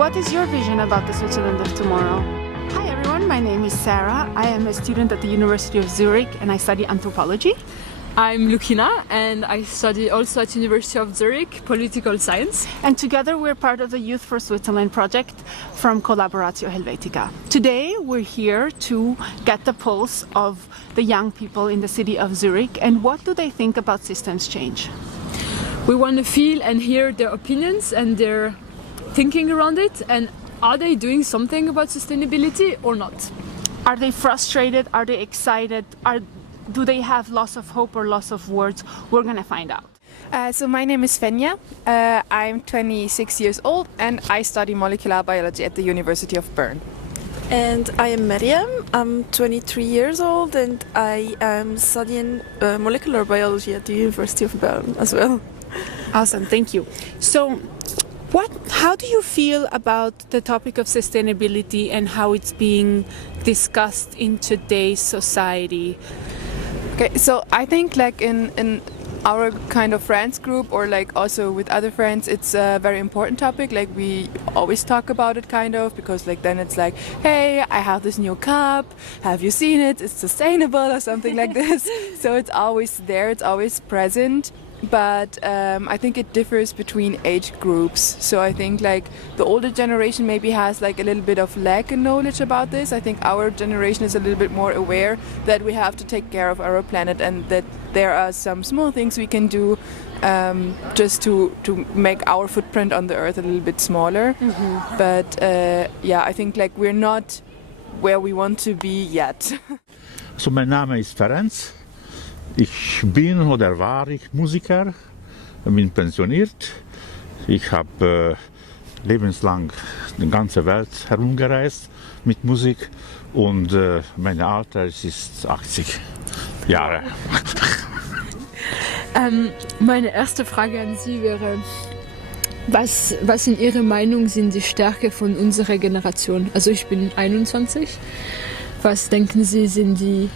what is your vision about the Switzerland of tomorrow? Hi everyone, my name is Sarah. I am a student at the University of Zurich and I study anthropology. I'm Lukina and I study also at University of Zurich Political Science. And together we're part of the Youth4Switzerland project from Collaboratio Helvetica. Today we're here to get the pulse of the young people in the city of Zurich and what do they think about systems change. We want to feel and hear their opinions and their thinking around it, and are they doing something about sustainability or not? Are they frustrated? Are they excited? Do they have loss of hope or loss of words? We're going to find out. So my name is Fenja. I'm 26 years old and I study molecular biology at the University of Bern. And I am Mariam. I'm 23 years old and I am studying molecular biology at the University of Bern as well. Awesome, thank you. So, how do you feel about the topic of sustainability and how it's being discussed in today's society? Okay, so I think like in our kind of friends group or like also with other friends, it's a very important topic. Like we always talk about it kind of because like then it's like, hey, I have this new cup, have you seen it? It's sustainable or something like this. So it's always there, it's always present. But I think it differs between age groups. So I think like the older generation maybe has like a little bit of lack in knowledge about this. I think our generation is a little bit more aware that we have to take care of our planet and that there are some small things we can do just to make our footprint on the earth a little bit smaller. Mm-hmm. But yeah, I think like we're not where we want to be yet. So mein Name ist Ferenc. Ich bin oder war ich Musiker, bin pensioniert. Ich habe lebenslang die ganze Welt herumgereist mit Musik und mein Alter ist 80 Jahre. Meine erste Frage an Sie wäre, was in Ihrer Meinung sind die Stärke von unserer Generation? Also ich bin 21. Was denken Sie sind die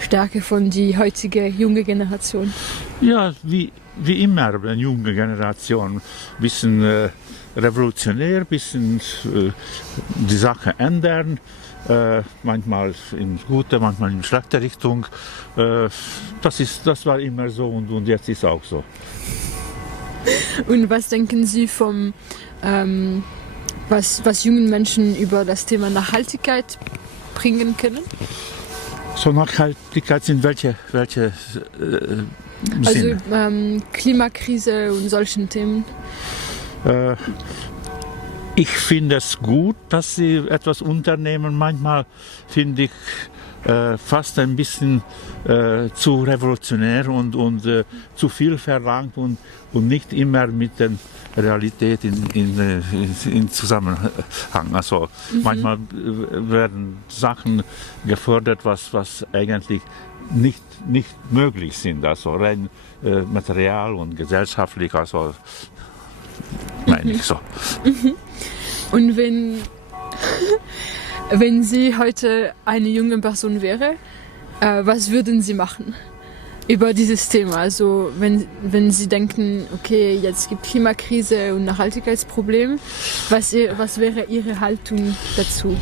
Stärke von die heutige junge Generation? Ja, wie immer, eine junge Generation. Ein bisschen revolutionär, ein bisschen die Sache ändern. Manchmal in gute, manchmal in schlechte Richtung. Das war immer so und jetzt ist auch so. Und was denken Sie vom, was jungen Menschen über das Thema Nachhaltigkeit bringen können? So Nachhaltigkeit sind welche also Klimakrise und solchen Themen. Ich finde es gut, dass sie etwas unternehmen. Manchmal finde ich fast ein bisschen zu revolutionär und zu viel verlangt und nicht immer mit der Realität in Zusammenhang. Also manchmal werden Sachen gefordert, was eigentlich nicht möglich sind. Also rein material und gesellschaftlich, also meine ich so. Und wenn Sie heute eine junge Person wäre, was würden Sie machen über dieses Thema? Also wenn Sie denken, okay, jetzt gibt Klimakrise und Nachhaltigkeitsproblem, was wäre Ihre Haltung dazu?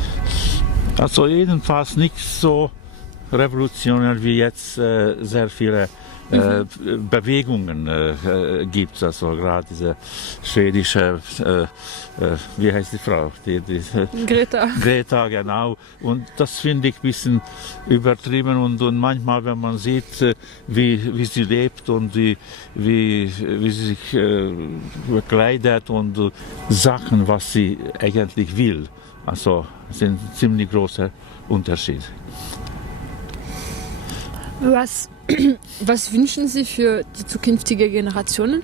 Also jedenfalls nicht so revolutionär wie jetzt sehr viele Bewegungen gibt, also gerade diese schwedische, wie heißt die Frau? Greta, genau. Und das finde ich ein bisschen übertrieben und manchmal, wenn man sieht, wie sie lebt und wie sie sich bekleidet und Sachen, was sie eigentlich will, also sind ziemlich große Unterschiede. Was wünschen Sie für die zukünftigen Generationen?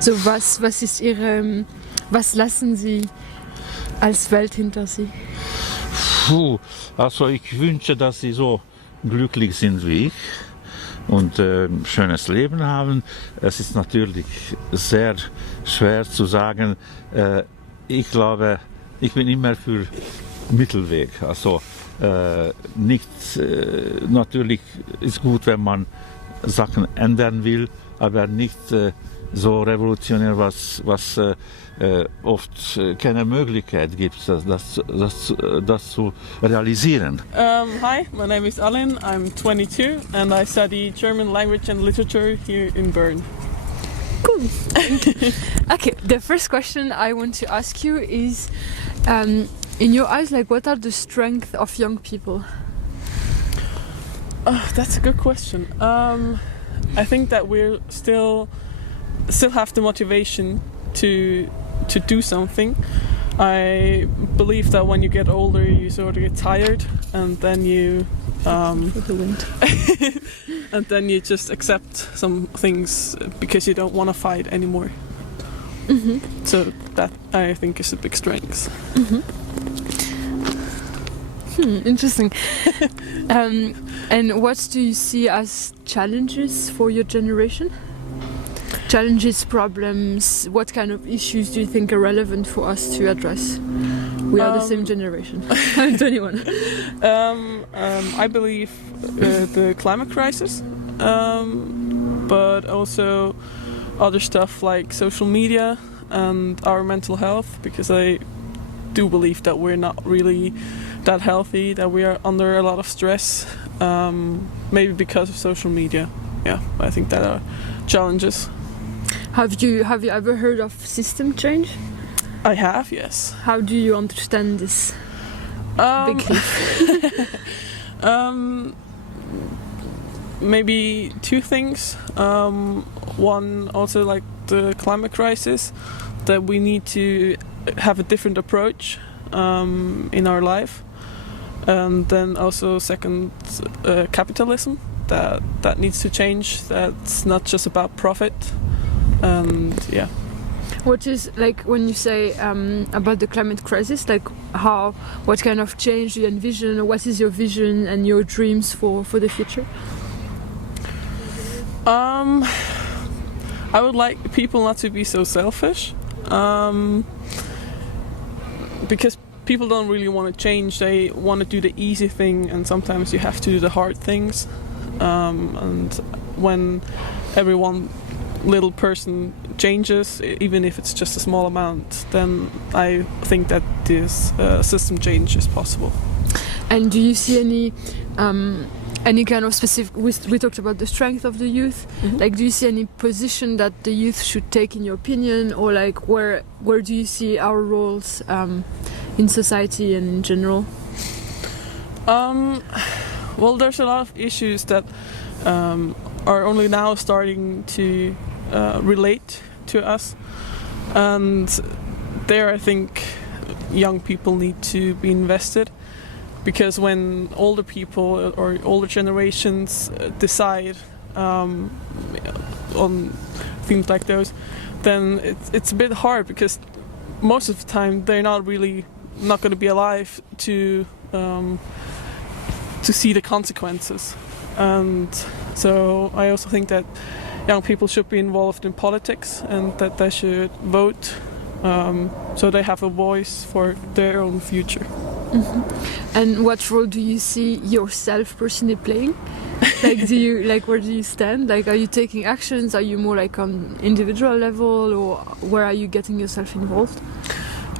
So was lassen Sie als Welt hinter sich? Also ich wünsche, dass sie so glücklich sind wie ich und ein schönes Leben haben. Es ist natürlich sehr schwer zu sagen. Ich glaube, ich bin immer für Mittelweg. Also natürlich ist gut, wenn man Sachen ändern will, aber nicht so revolutionär, was oft keine Möglichkeit gibt, das zu realisieren. Hi, my name is Alin. I'm 22 and I study German language and literature here in Bern. Cool. Okay, the first question I want to ask you is, in your eyes, like, what are the strengths of young people? That's a good question. I think that we're still have the motivation to do something. I believe that when you get older, you sort of get tired, and then you and then you just accept some things because you don't want to fight anymore. Mm-hmm. So that I think is a big strength. Mm-hmm. Interesting. And what do you see as challenges for your generation? Challenges, problems, what kind of issues do you think are relevant for us to address? We are the same generation. I'm 21. I believe the climate crisis, but also other stuff like social media and our mental health, because I do believe that we're not really that healthy, that we are under a lot of stress, maybe because of social media. Yeah, I think that are challenges. Have you ever heard of system change? I have, yes. How do you understand this big maybe two things. One, also like the climate crisis, that we need to have a different approach in our life. And then also second, capitalism, that needs to change. That's not just about profit. And yeah. What is, like, when you say about the climate crisis, like what kind of change do you envision, or what is your vision and your dreams for the future? I would like people not to be so selfish, because people don't really want to change. They want to do the easy thing, and sometimes you have to do the hard things. And when everyone little person changes, even if it's just a small amount, then I think that this system change is possible. And do you see any kind of specific? We talked about the strength of the youth. Mm-hmm. Like, do you see any position that the youth should take, in your opinion, or like where do you see our roles in society and in general? Well, there's a lot of issues that are only now starting to relate to us, and there I think young people need to be invested, because when older people or older generations decide on things like those, then it's a bit hard, because most of the time they're not going to be alive to see the consequences. And so I also think that young people should be involved in politics, and that they should vote, so they have a voice for their own future. Mm-hmm. And what role do you see yourself personally playing? Like, where do you stand? Like, are you taking actions? Are you more like on individual level, or where are you getting yourself involved?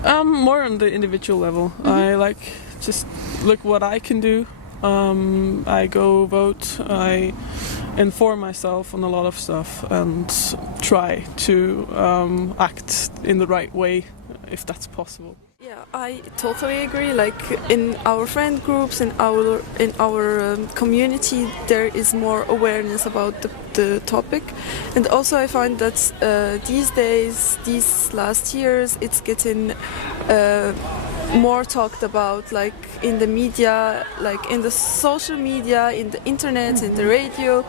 More on the individual level. Mm-hmm. I like just look what I can do. I go vote. I inform myself on a lot of stuff and try to act in the right way, if that's possible. Yeah, I totally agree. Like, in our friend groups, in our community, there is more awareness about the topic, and also I find that these days, these last years, it's getting more talked about, like in the media, like in the social media, in the internet, mm-hmm. in the radio,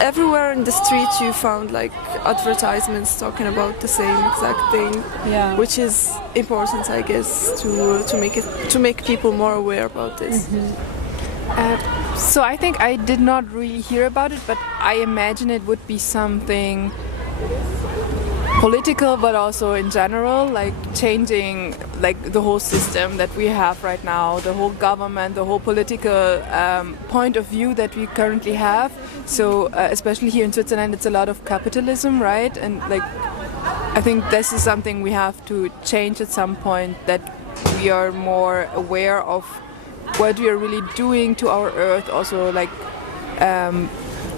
everywhere in the street you found like advertisements talking about the same exact thing, yeah. Which is important, I guess, to make people more aware about this. Mm-hmm. So I think I did not really hear about it, but I imagine it would be something political, but also in general, like changing like the whole system that we have right now, the whole government, the whole political point of view that we currently have. So especially here in Switzerland, it's a lot of capitalism, right? And like I think this is something we have to change at some point, that we are more aware of what we are really doing to our earth. Also, like,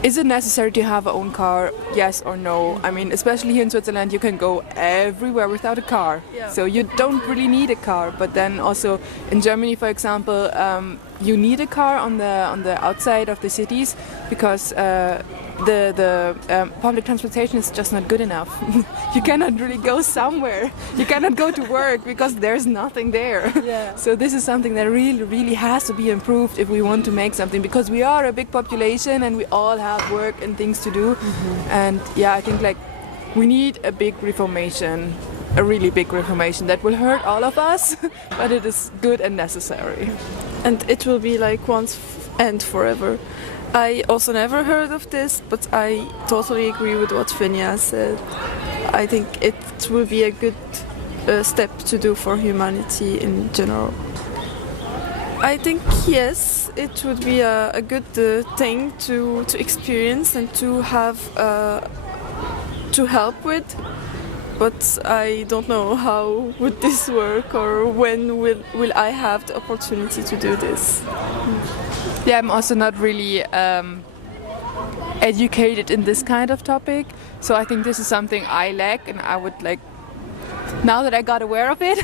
is it necessary to have our own car? Yes or no? I mean, especially here in Switzerland, you can go everywhere without a car. Yeah. So you don't really need a car. But then also in Germany, for example, you need a car on the outside of the cities, because the public transportation is just not good enough. You cannot really go somewhere. You cannot go to work because there's nothing there. Yeah. So this is something that really has to be improved if we want to make something, because we are a big population and we all have work and things to do. And yeah, I think like we need a big reformation, a really big reformation that will hurt all of us, but it is good and necessary. And it will be like once and forever. I also never heard of this, but I totally agree with what Finja said. I think it will be a good step to do for humanity in general. I think yes, it would be a good thing to experience and to have to help with. But I don't know how would this work, or when will I have the opportunity to do this. Yeah, I'm also not really educated in this kind of topic, so I think this is something I lack, and I would like, now that I got aware of it,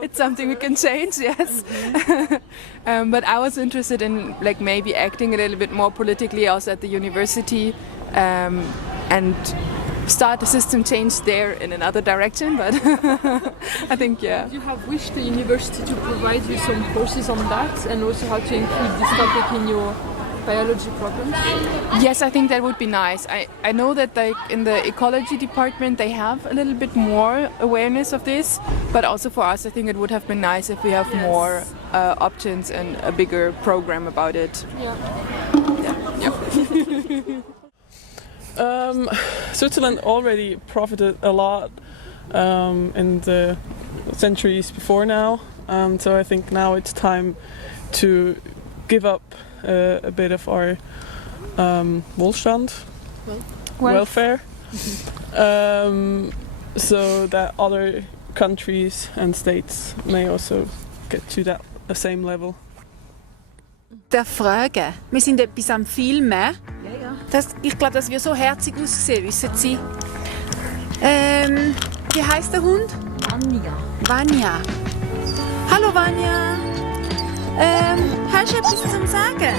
it's something we can change, yes. But I was interested in like maybe acting a little bit more politically also at the university, and start the system change there in another direction, but I think, yeah. You have wished the university to provide you some courses on that, and also how to include this topic in your biology programs? Yes, I think that would be nice. I know that like in the ecology department they have a little bit more awareness of this, but also for us I think it would have been nice if we have more options and a bigger program about it. Yeah. Switzerland already profited a lot in the centuries before now, so I think now it's time to give up a bit of our Wohlstand, welfare, so that other countries and states may also get to that same level. Der Frage. Wir sind etwas am Filmen. Ich glaube, das wird so herzig aussehen, wissen Sie. Wie heisst der Hund? Vanya. Hallo Vanya. Hast du etwas zum Sagen?